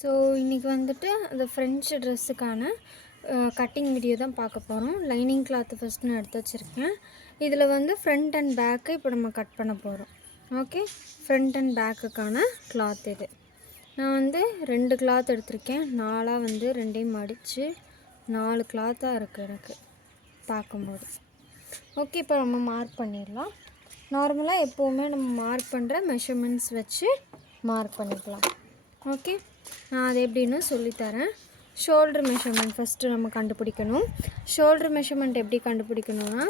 So இன்றைக்கி வந்துட்டு அந்த ஃப்ரெஞ்ச் ட்ரெஸ்ஸுக்கான கட்டிங் வீடியோ தான் பார்க்க போகிறோம். லைனிங் கிளாத்து ஃபஸ்ட் நான் எடுத்து வச்சுருக்கேன். இதில் வந்து ஃப்ரண்ட் அண்ட் பேக்கு இப்போ நம்ம கட் பண்ண போகிறோம். ஓகே, ஃப்ரண்ட் அண்ட் பேக்குக்கான கிளாத் இது. நான் வந்து 2 கிளாத் எடுத்திருக்கேன். 4 வந்து 2ஐயும் மடித்து 4 கிளாத்தாக இருக்குது எனக்கு பார்க்கும்போது. ஓகே, இப்போ நம்ம மார்க் பண்ணிடலாம். நார்மலாக எப்போவுமே நம்ம மார்க் பண்ணுற மெஷர்மெண்ட்ஸ் வச்சு மார்க் பண்ணிக்கலாம். ஓகே, நான் அது எப்படின்னு சொல்லித்தரேன். ஷோல்ட்ரு மெஷர்மெண்ட் ஃபஸ்ட்டு நம்ம கண்டுபிடிக்கணும். ஷோல்ட்ரு மெஷர்மெண்ட் எப்படி கண்டுபிடிக்கணும்னா,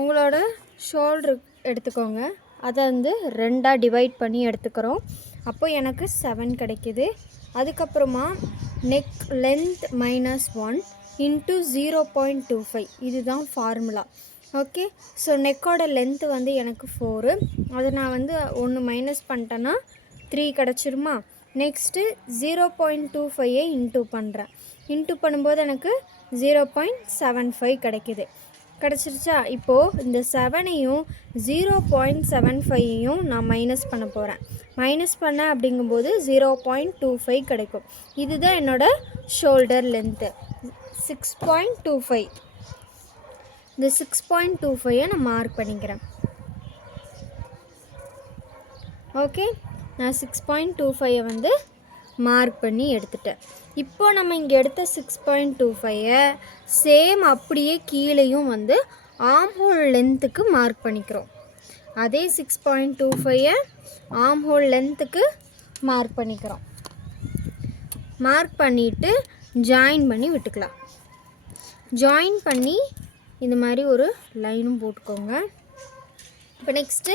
உங்களோட ஷோல்ட்ரு எடுத்துக்கோங்க. அதை வந்து 2ஆக டிவைட் பண்ணி எடுத்துக்கிறோம். அப்போ எனக்கு 7 கிடைக்கிது. அதுக்கப்புறமா நெக் லென்த் -1 இன்ட்டு 0.25 இதுதான் ஃபார்முலா. ஓகே, ஸோ நெக்கோட லென்த்து வந்து எனக்கு 4. அதை நான் வந்து 1 மைனஸ் பண்ணிட்டேன்னா 3 கிடச்சிருமா. நெக்ஸ்ட்டு 0.25ஐ இன்ட்டு பண்ணுறேன். இன்ட்டு பண்ணும்போது எனக்கு 0.75 கிடைக்கிது. கிடச்சிருச்சா? இப்போது இந்த 7ஐயும் 0.75ஐயும் நான் மைனஸ் பண்ண போகிறேன். மைனஸ் பண்ண அப்படிங்கும்போது 0.25 கிடைக்கும். இதுதான் என்னோடய ஷோல்டர் லென்த்து 6.25. இந்த 6.25ஐ நான் மார்க் பண்ணிக்கிறேன். ஓகே, நான் 6.25ஐ வந்து மார்க் பண்ணி எடுத்துட்டேன். இப்போ நம்ம இங்கே எடுத்த 6.25ஐ சேம் அப்படியே கீழேயும் வந்து ஆர்ம் ஹோல் லென்த்துக்கு மார்க் பண்ணிக்கிறோம். அதே 6.25ஐ ஆர்ம் ஹோல் லென்த்துக்கு மார்க் பண்ணிக்கிறோம். மார்க் பண்ணிவிட்டு ஜாயின் பண்ணி விட்டுக்கலாம். ஜாயின் பண்ணி இந்த மாதிரி ஒரு லைனும் போட்டுக்கோங்க. இப்போ நெக்ஸ்ட்டு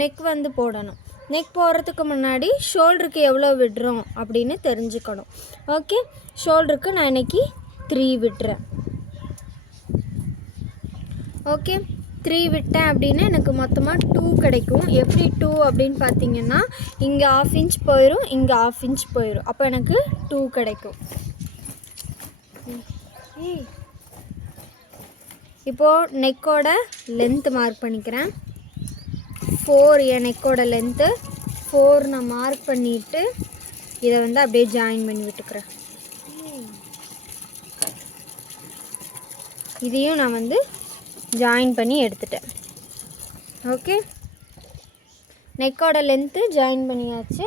நெக் வந்து போடணும். நெக் போடுறதுக்கு முன்னாடி ஷோல்டருக்கு எவ்வளோ விடுறோம் அப்படின்னு தெரிஞ்சுக்கணும். ஓகே, ஷோல்டருக்கு நான் இன்றைக்கி 3 விட்டுறேன். ஓகே, 3 விட்டேன் அப்படின்னா எனக்கு மொத்தமாக 2 கிடைக்கும். எப்படி 2 அப்படின்னு பார்த்தீங்கன்னா, இங்கே 1/2 இன்ச் போயிடும், இங்கே 1/2 இன்ச் போயிடும். அப்போ எனக்கு 2 கிடைக்கும். இப்போது நெக்கோட லென்த்து மார்க் பண்ணிக்கிறேன். 4 என் நெக்கோட லென்த்து 4 நான் மார்க் பண்ணிவிட்டு இதை வந்து அப்படியே ஜாயின் பண்ணி விட்டுக்கிறேன். இதையும் நான் வந்து ஜாயின் பண்ணி எடுத்துட்டேன். ஓகே, நெக்கோட லென்த்து ஜாயின் பண்ணியாச்சு.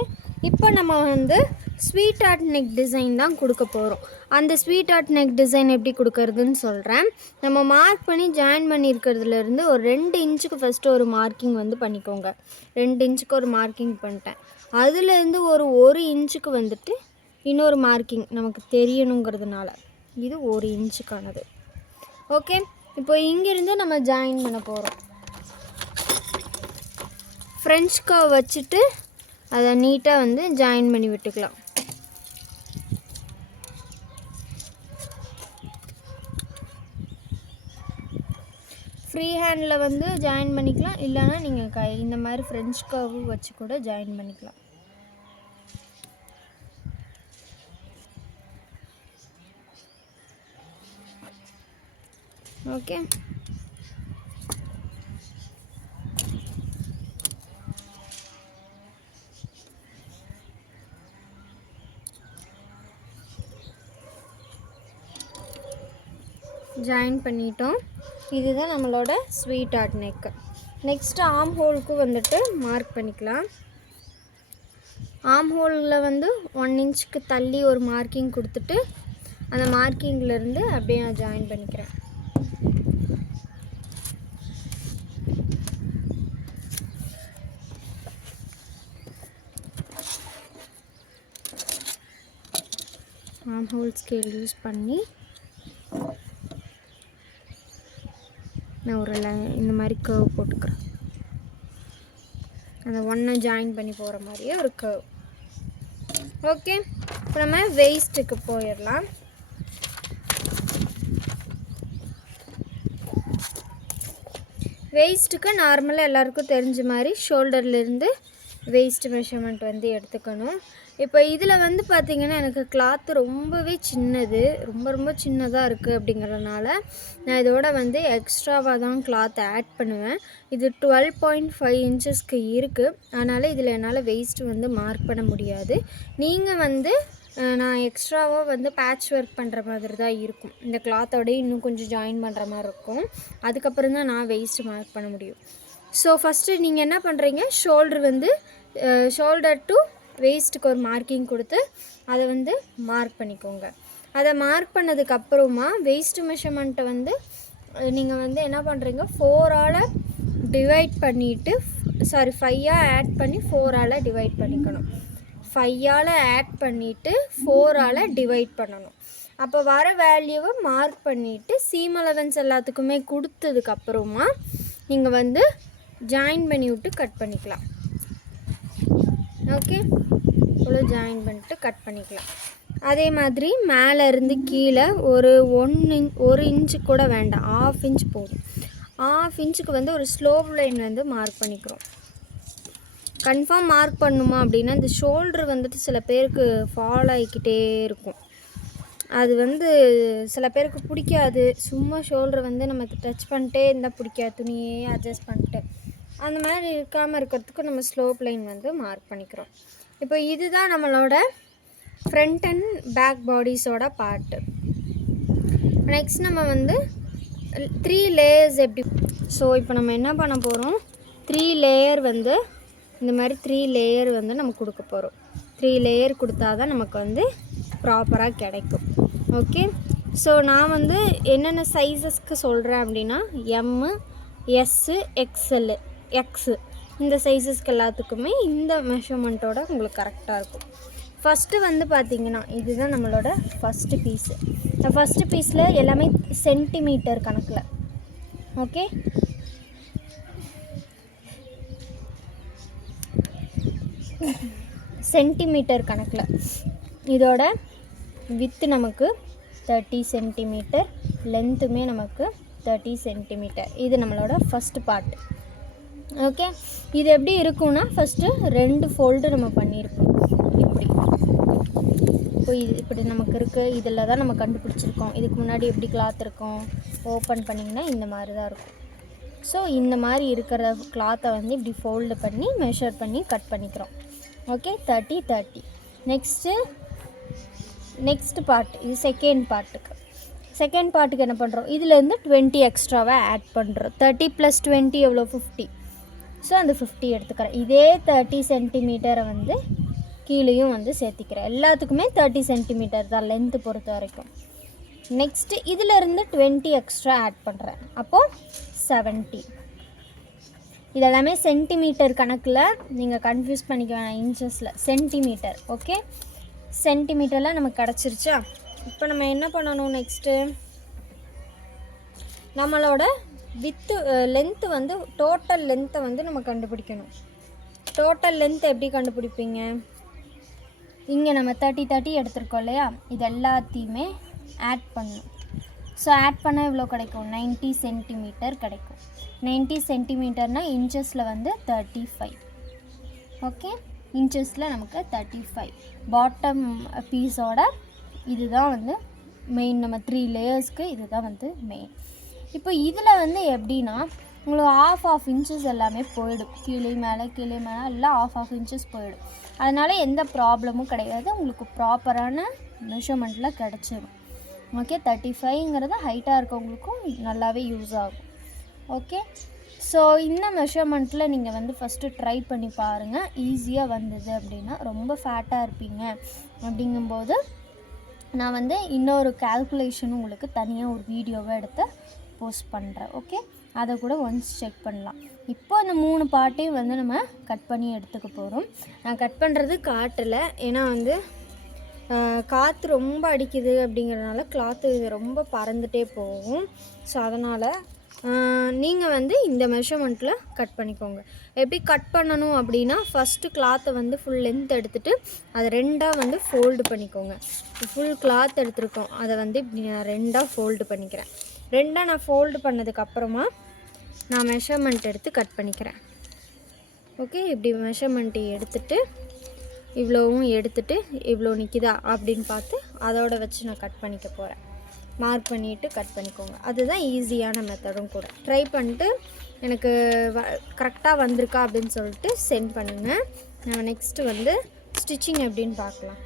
இப்போ நம்ம வந்து ஸ்வீட் ஆர்ட் நெக் டிசைன் தான் கொடுக்க போகிறோம். அந்த ஸ்வீட் ஆர்ட் நெக் டிசைன் எப்படி கொடுக்கறதுன்னு சொல்கிறேன். நம்ம மார்க் பண்ணி ஜாயின் பண்ணியிருக்கிறதுலேருந்து ஒரு 2 இன்ச்சுக்கு ஃபஸ்ட்டு ஒரு மார்க்கிங் வந்து பண்ணிக்கோங்க. 2 இன்ச்சுக்கு ஒரு மார்க்கிங் பண்ணிட்டேன். அதுலேருந்து ஒரு 1 இன்ச்சுக்கு வந்துட்டு இன்னொரு மார்க்கிங் நமக்கு தெரியணுங்கிறதுனால இது 1 இன்ச்சுக்கானது. ஓகே, இப்போ இங்கேருந்து நம்ம ஜாயின் பண்ண போகிறோம். ஃப்ரெஞ்ச் கர்வ் வச்சுட்டு அதை நீட்டாக வந்து ஜாயின் பண்ணி விட்டுக்கலாம். ஃப்ரீ ஹேண்டில் வந்து ஜாயின் பண்ணிக்கலாம், இல்லைனா நீங்கள் இந்த மாதிரி ஃப்ரெஞ்ச் கர்வ் வச்சு கூட ஜாயின் பண்ணிக்கலாம். ஓகே, ஜாயின் பண்ணிட்டோம். இதுதான் நம்மளோட sweetheart neck. Next arm ஹோலுக்கு வந்துட்டு மார்க் பண்ணிக்கலாம். ஆர்ம் ஹோலில் வந்து 1 இன்ச்சுக்கு தள்ளி ஒரு மார்க்கிங் கொடுத்துட்டு அந்த மார்க்கிங்லேருந்து அப்படியே நான் ஜாயின் பண்ணிக்கிறேன். ஆர்ம் ஹோல் ஸ்கேல் யூஸ் பண்ணி நான் ஒரு இந்த மாதிரி கர்வ் போட்டுக்கிறேன். அந்த 1 ஜாயின் பண்ணி போகிற மாதிரியே ஒரு கர்வ். ஓகே, இப்போ நம்ம வெயிஸ்ட்டுக்கு போயிடலாம். வெயிஸ்ட்டுக்கு நார்மலாக எல்லாருக்கும் தெரிஞ்ச மாதிரி ஷோல்டர்லேருந்து வேஸ்ட் மெஷர்மெண்ட் வந்து எடுத்துக்கணும். இப்போ இதில் வந்து பார்த்திங்கன்னா எனக்கு கிளாத்து ரொம்பவே சின்னது, ரொம்ப சின்னதாக இருக்குது அப்படிங்கிறதுனால நான் இதோட வந்து எக்ஸ்ட்ராவாக தான் கிளாத் ஆட் பண்ணுவேன். இது 12.5 இன்ச்சஸ்க்கு இருக்குது. அதனால் இதில் என்னால் வேஸ்ட் வந்து மார்க் பண்ண முடியாது. நீங்கள் வந்து நான் எக்ஸ்ட்ராவாக வந்து பேட்ச் ஒர்க் பண்ணுற மாதிரி தான் இருக்கும். இந்த கிளாத்தோடய இன்னும் கொஞ்சம் ஜாயின் பண்ணுற மாதிரி இருக்கும். அதுக்கப்புறம் தான் நான் வேஸ்ட்டு மார்க் பண்ண முடியும். ஸோ ஃபஸ்ட்டு நீங்கள் என்ன பண்ணுறீங்க, ஷோல்டர் டு வேஸ்ட்டுக்கு ஒரு மார்க்கிங் கொடுத்து அதை வந்து மார்க் பண்ணிக்கோங்க. அதை மார்க் பண்ணதுக்கப்புறமா வேஸ்ட்டு மெஷர்மெண்ட்டை வந்து நீங்கள் வந்து என்ன பண்ணுறீங்க, 4ஆல் டிவைட் பண்ணிவிட்டு 5ஆக ஆட் பண்ணி 4ஆல் டிவைட் பண்ணிக்கணும். 5ஆல் ஆட் பண்ணிவிட்டு 4ஆல் டிவைட் பண்ணணும். அப்போ வர வேல்யூவை மார்க் பண்ணிவிட்டு சீம் அலவன்ஸ் எல்லாத்துக்குமே கொடுத்ததுக்கப்புறமா நீங்கள் வந்து ஜாயின் பண்ணி விட்டு கட் பண்ணிக்கலாம். ஓகே, இவ்வளோ ஜாயின் பண்ணிட்டு கட் பண்ணிக்கலாம். அதே மாதிரி மேலே இருந்து கீழே ஒரு 1 இன்ச்சு கூட வேண்டாம், 1/2 இன்ச் போதும். 1/2 இன்ச்சுக்கு வந்து ஒரு ஸ்லோப் லைன் வந்து மார்க் பண்ணிக்கிறோம். கன்ஃபார்ம் மார்க் பண்ணுமா அப்படின்னா இந்த ஷோல்ட்ரு வந்துட்டு சில பேருக்கு ஃபால் ஆகிக்கிட்டே இருக்கும். அது வந்து சில பேருக்கு பிடிக்காது. சும்மா ஷோல்டர் வந்து நம்ம டச் பண்ணிட்டே இருந்தால் பிடிக்காது, துணியே அட்ஜஸ்ட் பண்ணிட்டு. அந்த மாதிரி இருக்காமல் இருக்கிறதுக்கு நம்ம ஸ்லோப் லைன் வந்து மார்க் பண்ணிக்கிறோம். இப்போ இதுதான் நம்மளோட ஃப்ரண்ட் அண்ட் பேக் பாடிஸோட பார்ட்டு. நெக்ஸ்ட் நம்ம வந்து 3 லேயர்ஸ் எப்படி. ஸோ இப்போ நம்ம என்ன பண்ண போகிறோம், 3 லேயர் வந்து இந்த மாதிரி 3 லேயர் வந்து நம்ம கொடுக்க போகிறோம். 3 லேயர் கொடுத்தா தான் நமக்கு வந்து ப்ராப்பராக கிடைக்கும். ஓகே, ஸோ நான் வந்து என்னென்ன சைஸஸ்க்கு சொல்கிறேன் அப்படின்னா எம்மு, எஸ்ஸு, எக்ஸ்எல்லு, எக்ஸு, இந்த சைஸஸ்க்கு எல்லாத்துக்குமே இந்த மெஷர்மெண்ட்டோட உங்களுக்கு கரெக்டாக இருக்கும். ஃபஸ்ட்டு வந்து பார்த்திங்கன்னா இதுதான் நம்மளோட ஃபஸ்ட்டு பீஸு. இந்த ஃபஸ்ட்டு பீஸில் எல்லாமே சென்டிமீட்டர் கணக்கில். ஓகே, சென்டிமீட்டர் கணக்கில். இதோட வித்து நமக்கு 30 சென்டிமீட்டர், லென்த்துமே நமக்கு 30 சென்டிமீட்டர். இது நம்மளோட ஃபஸ்ட்டு பார்ட். ஓகே, இது எப்படி இருக்கும்னா ஃபஸ்ட்டு 2 ஃபோல்டு நம்ம பண்ணியிருக்கோம். இப்படி இப்போ இது இப்படி நமக்கு இருக்குது. இதில் தான் நம்ம கண்டுபிடிச்சிருக்கோம். இதுக்கு முன்னாடி எப்படி கிளாத் இருக்கும், ஓப்பன் பண்ணிங்கன்னா இந்த மாதிரி தான் இருக்கும். ஸோ இந்த மாதிரி இருக்கிற கிளாத்தை வந்து இப்படி ஃபோல்டு பண்ணி மெஷர் பண்ணி கட் பண்ணிக்கிறோம். ஓகே, 30. நெக்ஸ்ட்டு பார்ட், இது செகண்ட் பார்ட்டுக்கு என்ன பண்ணுறோம், இதிலேருந்து 20 எக்ஸ்ட்ராவை ஆட் பண்ணுறோம். 30 + 20 எவ்வளோ, 50. ஸோ அந்த 50 எடுத்துக்கிறேன். இதே 30 சென்டிமீட்டரை வந்து கீழேயும் வந்து சேர்த்திக்கிறேன். எல்லாத்துக்குமே 30 சென்டிமீட்டர் தான் லென்த்து பொறுத்த வரைக்கும். நெக்ஸ்ட்டு இதிலேருந்து 20 எக்ஸ்ட்ரா ஆட் பண்ணுறேன். அப்போது 70. இதெல்லாமே சென்டிமீட்டர் கணக்கில், நீங்கள் கன்ஃபியூஸ் பண்ணிக்க வேணாம் இன்ச்சஸில், சென்டிமீட்டர். ஓகே, சென்டிமீட்டரில் நமக்கு கிடச்சிருச்சா. இப்போ நம்ம என்ன பண்ணணும், நெக்ஸ்ட்டு நம்மளோட வித்து லென்த்து வந்து டோட்டல் லென்த்தை வந்து நம்ம கண்டுபிடிக்கணும். டோட்டல் லென்த் எப்படி கண்டுபிடிப்பீங்க, இங்கே நம்ம 30 எடுத்துருக்கோம் இல்லையா, இது எல்லாத்தையுமே ஆட் பண்ணணும். ஸோ ஆட் பண்ணால் எவ்வளோ கிடைக்கும், 90 சென்டிமீட்டர் கிடைக்கும். 90 சென்டிமீட்டர்னால் இன்ச்சஸில் வந்து 35. ஓகே, இன்ச்சஸில் நமக்கு 35. பாட்டம் பீஸோட இதுதான் வந்து மெயின். நம்ம 3 லேயர்ஸ்க்கு இதுதான் வந்து மெயின். இப்போ இதில் வந்து எப்படின்னா உங்களுக்கு 1/2 இன்ச்சஸ் எல்லாமே போயிடும். கீழே மேலே எல்லாம் 1/2 இன்ச்சஸ் போயிடும். அதனால் எந்த ப்ராப்ளமும் கிடையாது, உங்களுக்கு ப்ராப்பரான மெஷர்மெண்ட்டில் கிடச்சிடும். ஓகே, 35ங்கிறது ஹைட்டாக இருக்கவங்களுக்கும் நல்லாவே யூஸ் ஆகும். ஓகே, ஸோ இந்த மெஷர்மெண்ட்டில் நீங்கள் வந்து ஃபஸ்ட்டு ட்ரை பண்ணி பாருங்கள். ஈஸியாக வந்தது அப்படின்னா, ரொம்ப ஃபேட்டாக இருப்பீங்க அப்படிங்கும்போது நான் வந்து இன்னொரு கால்குலேஷன் உங்களுக்கு தனியாக ஒரு வீடியோவை எடுத்து போஸ்ட் பண்ணுறேன். ஓகே, அதை கூட ஒன்ஸ் செக் பண்ணலாம். இப்போ அந்த 3 பார்ட்டையும் வந்து நம்ம கட் பண்ணி எடுத்துக்க போகிறோம். நான் கட் பண்ணுறது காட்டலை, ஏன்னா வந்து காற்று ரொம்ப அடிக்குது அப்படிங்கிறதுனால கிளாத்து ரொம்ப பறந்துகிட்டே போகும். ஸோ அதனால் நீங்கள் வந்து இந்த மெஷர்மெண்ட்டில் கட் பண்ணிக்கோங்க. எப்படி கட் பண்ணணும் அப்படின்னா, ஃபஸ்ட்டு கிளாத்தை வந்து ஃபுல் லென்த் எடுத்துகிட்டு அதை 2ஆக வந்து ஃபோல்டு பண்ணிக்கோங்க. ஃபுல் கிளாத் எடுத்துருக்கோம், அதை வந்து இப்படி நான் 2ஆக ஃபோல்டு பண்ணிக்கிறேன். 2ஆக நான் ஃபோல்டு பண்ணதுக்கப்புறமா நான் மெஷர்மெண்ட் எடுத்து கட் பண்ணிக்கிறேன். ஓகே, இப்படி மெஷர்மெண்ட்டு எடுத்துகிட்டு இவ்வளோவும் எடுத்துகிட்டு இவ்வளோ நிற்கிதா அப்படின்னு பார்த்து அதோட வச்சு நான் கட் பண்ணிக்க போகிறேன். மார்க் பண்ணிவிட்டு கட் பண்ணிக்கோங்க. அதுதான் ஈஸியான மெத்தடும் கூட. ட்ரை பண்ணிட்டு எனக்கு கரெக்டாக வந்திருக்கா அப்படின்னு சொல்லிட்டு சென்ட் பண்ணுங்கள். நம்ம நெக்ஸ்ட்டு வந்து ஸ்டிச்சிங் எப்படின்னு பார்க்கலாம்.